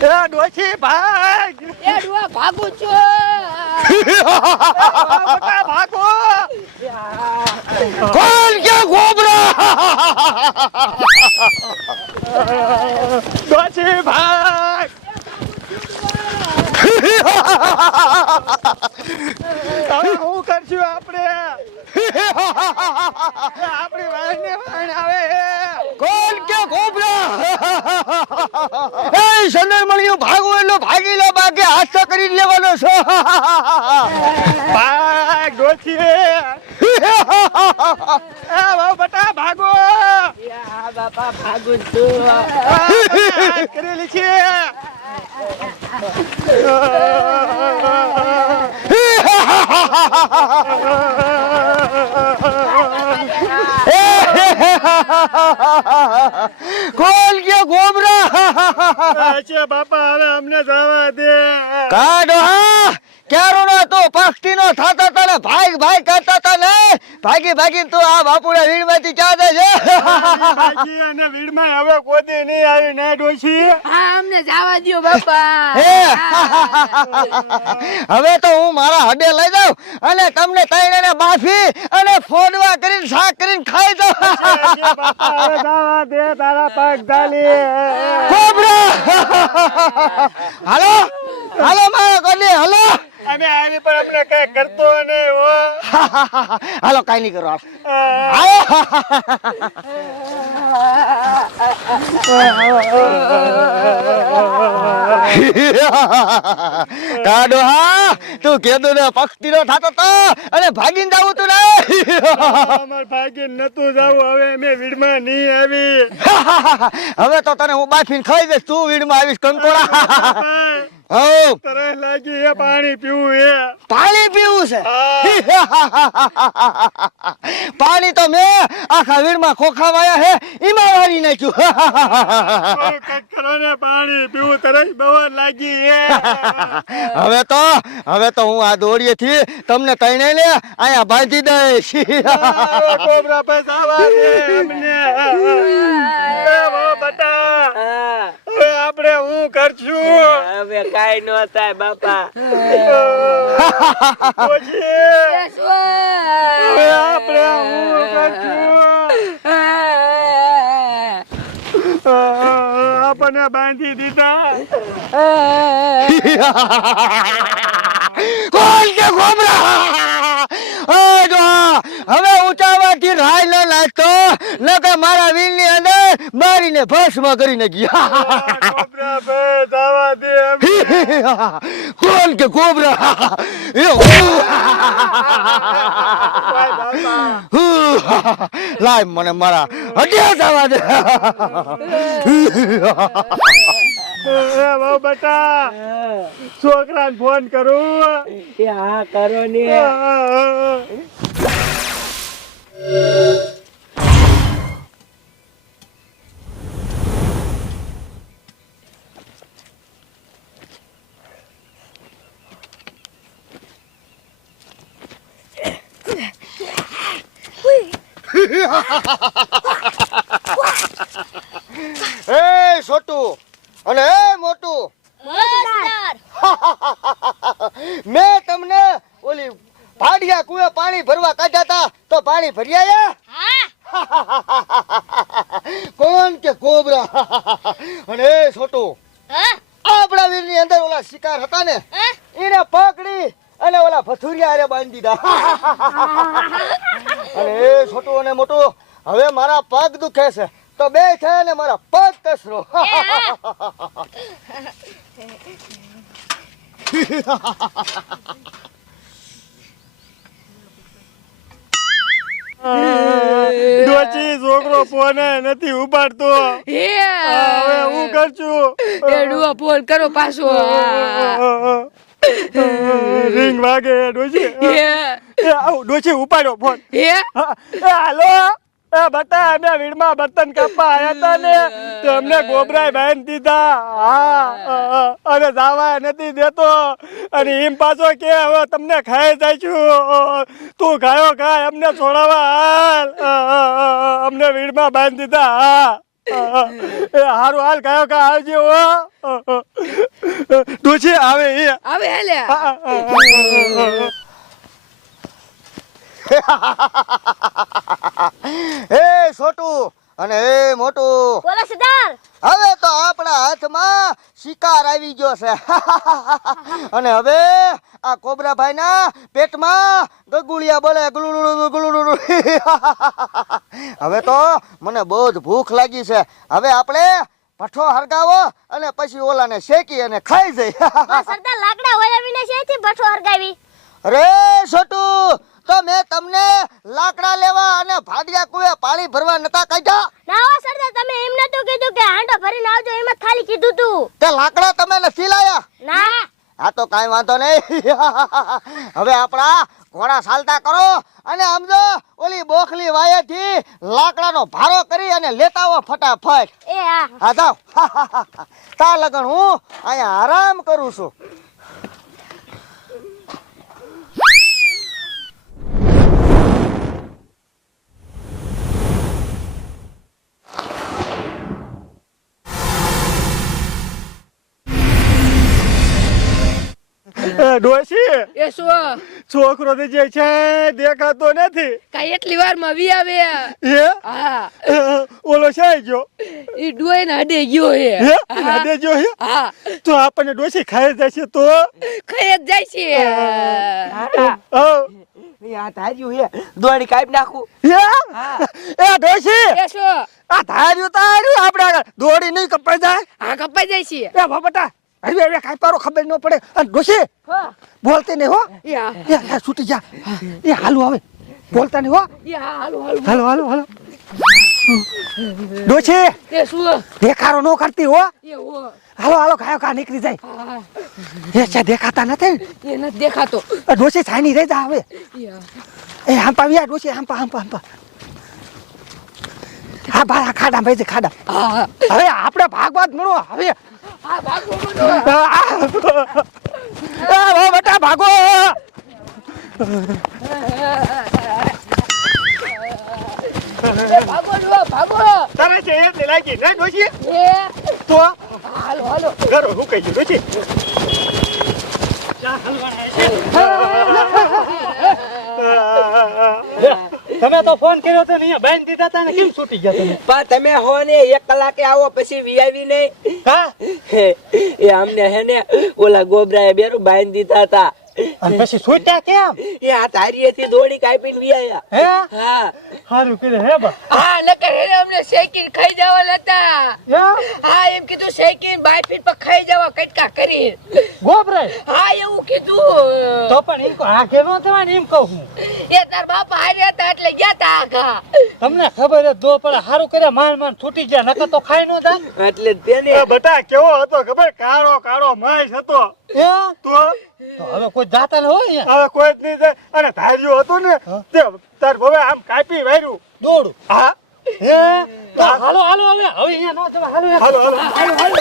એ ડોશી ભાગ. એ ડુઆ ભાગું છું. ભાગો. કોણ કે ગોબરા? ડોશી ભાગ. કરશું આપણે? આપણી વાળને વાણ આવે. કોણ કે ગોબરા? એ સનર મળ્યું ભાગવું એટલે ભાગી લે બાકી હાથ કરી લેવાનો છો ભાગ ડોશી એ બટા ભાગો યા બાપા ભાગું છું કરેલી છે કોણ કે ગોબરા બાપા, હવે અમને જવા દે. કાઢો હા ક્યારો નો તો પક્ષી નો થતા ભાઈ ભાગ કરતા ભાગી ભાગી તું આ બાપુડા વીડમાંથી ચાલે છે. ભાગી અને વીડમાં હવે કોદી નહીં આવી ને ડોશી? હા અમને જવા દ્યો બાપા. હવે તો હું મારા હડે લઈ જાઉં અને તમને તઈને બાફી અને ફોડવા કરીને શાક કરીને ખાઈ જાઉં. બાપા હવે જવા દે તારા પગ ધાલી કોબરા. હાલો? હાલો મારા કોને હાલો? અને આની પર અમને કઈ કરતો નહીં હાલો કાઈ નહીં કરો કાઢો હા. તું કેદો ને પક્ષી નો થતો તો અને ભાગીને જાવું તું ને. ભાગીને ભાગી નતું જાવું હવે અમે વીડમાં નહીં આવી. હવે તો તને હું બાફીને ખાઈ દઈશ તું વીડમાં આવીશ કંકોડા. તરસ લાગી એ પાણી પીવું એ પાણી પીવું છે? પાણી તો મેં આખા વીડમાં ખોખા વાયા હે એમાં વારી નાખ્યું. પાણી પીવું તરસ બહુ લાગી એ હવે તો હવે તો હું આ દોડીએથી તમને તઈને લે અહીંયા બાંધી દઈશ. કોબરા પૈસા જવા દે અમને. બટા. હવે આપણે હું કરશું? હવે કાઈ ન થાય બાપા. પછી? આપણે હું કરશું? આપણને બાંધી દીધા. કોણ કે ગોબરા હવે ઊંચાવાથી રાય ન નાખતો ન કે મારા વીરની અંદર મારીને ભસ્મ કરીને ગયા. કોણ કે કોબરા એ લાય મને મારા હટિયા જવા દે. એ બહુ બટા. છોકરાને ફોન કરું. હા કરો ને. એ છોટું અને એ મોટું. મેં તમને ઓલી ભાડિયા કુએ પાણી ભરવા કાઢ્યા હતા તો પાણી ભરી આયા? કોણ કે કોબરા? અને એ છોટું આપણા વીરની અંદર ઓલા શિકાર હતા ને એને પકડી અને ઓલા ભથુરિયા બાંધી દીધા. અને એ છોટું અને મોટું હવે મારા પગ દુખે છે. તો બે થયા ને મારા પગ કસરો. ડોચી છોકરો ફોને નથી ઉપાડતો. હવે હું કરશું? એ ડુઆ ફોન કરો પાછો. રિંગ વાગે ડોચી. આવ ડોચી ઉપાડ્યો ફોન. એ હાલો. એ બટા અમે વીડમાં બર્તન કાપવા આયા હતા ને. તો અમને ગોબરાય બાંધી દીધા. હા અ, અ, અને જાવા નથી દેતો. અને એમ પાછો કે હવે તમને ખાઈ જાય છું તું ખાયો ખાય અમને છોડાવા હાલ. અમને વીડમાં બાંધી દીધા. હા હારું હાલ ખાયો ખા આવજો અ. ડોશી આવે એ આવે હેલે. હે છોટું અને એ મોટું. બોલો સરદાર હવે તો આપણા હાથમાં શિકાર આવી ગયો છે. અને હવે આ કોબરાભાઈ ના પેટમાં ગગુળિયા બળે ગુલુડુડુ ગુલુડુડુ હવે તો મને બહુ જ ભૂખ લાગી છે. હવે આપણે પઠો હરગાવો અને પછી ઓલાને શેકી અને ખાઈ જઈ સરદાર લાકડા વયાવીને શેથી પઠો હરગાવી? અરે છોટુ તમને લાકડા લેવા અને ભાડિયા કુએ પાણી ભરવા નતા કાઢ્યા? ના હો સરદાર તમે એમ નતું કીધું કે હાંડો ભરીને આવજો એમ જ ખાલી કીધું તું. તે લાકડા તમે નથી લાયા? ના. આ તો કાંઈ વાંધો નહીં. હવે આપણા ઘોડા ચાલતા કરો અને સમજો ઓલી બોખલી વાયેથી લાકડાનો ભારો કરી અને લેતા આવો ફટાફટ. એ હા. જાઓ. તા લગન હું અહીંયા આરામ કરું છું. ડોશી? એ શું? છોકરો તો જે છે દેખાતો નથી. કાઈ એટલી વારમાં વી આવે? હે? હા. ઓલો છે ગયો. એ ડોય ને હડે ગયો હે. હડે ગયો હે? હા. તો આપણને ડોશી ખાઈ જશે તો? ખાઈ જ જાય છે હા. આ ધાર્યું હે. દોડી કાપી નાખું. હે? હા. એ ડોશી? એ શું? આ ધાર્યું તાર્યું? આપણે આગળ દોડી નહીં કપાઈ જાય? આ કપાઈ જાય છે એ બાબટા હવે હવે કાઈ પારો ખબર ન પડે. અને ડોશી બોલતે બોલતી હો? યા. એ છૂટી જા એ હાલો હવે. બોલતા નહીં હો? યા હાલો હાલો. હાલો હાલો હાલો. ડોશી એ શું? દેખારો નો કરતી હો. એ હો. હાલો હાલો ખાયો ખા નીકળી જાય. એ છે દેખાતા નથી એ નથી દેખાતો. ડોશી છાની રહી જા હવે. એ હાંપા વ્યા ડોશી હાંપા હાંપા હાંપા. હા ભાઈ ખાડા ભાઈ છે ખાડા. હા હવે આપણે ભાગવત મળો હવે. બેટા ભાગો. ભાગો ભાગો. તમે છે એટલે લાગી. ને ડોશી. એ. તો? હાલો હાલો. ઘરો હું કહી ડોશી. તમે તો ફોન કર્યો તો અહીંયા બાંધી દીધા હતા ને કેમ છૂટી ગયા તમે? પણ તમે હો ને એક કલાકે આવો પછી વીઆઈવી નહીં. હા? એ અમને હે ને ઓલા ગોબરાએ બેરું બાંધી દીધા હતા અને પછી છૂટ્યા કેમ? એ આ તારીએથી દોડી કાપીને વીઆયા હે? હા. હારું કર્યું હે બા. હા નકર હે અમને શેકીને ખાઈ જવા લેતા હા એમ કીધું શેકીને બાય ફીટ પર ખાઈ જવા કટકા કરી ગોબરે? હા એવું કીધું. તો પણ એમ આ કે નો થવા ને એમ કહું હું. એ તાર બાપા હાર્યા હતા એટલે ગયા તા આખા તમને ખબર જ દો પણ સારું કર્યા માન માન છૂટી ગયા નકર તો ખાઈ નો તા એટલે તેને બટા કેવો હતો ખબર? કાળો કાળો માઈસ હતો. એ તો હવે કોઈ જાતા ન હોય હવે કોઈ જ નહીં જાય. અને ધાર્યું હતું ને તે તાર હવે આમ કાપી વાર્યું દોડું. હા? હે? હાલો હાલો હવે. હવે અહીંયા નો જવા. હાલો. હાલો હાલો.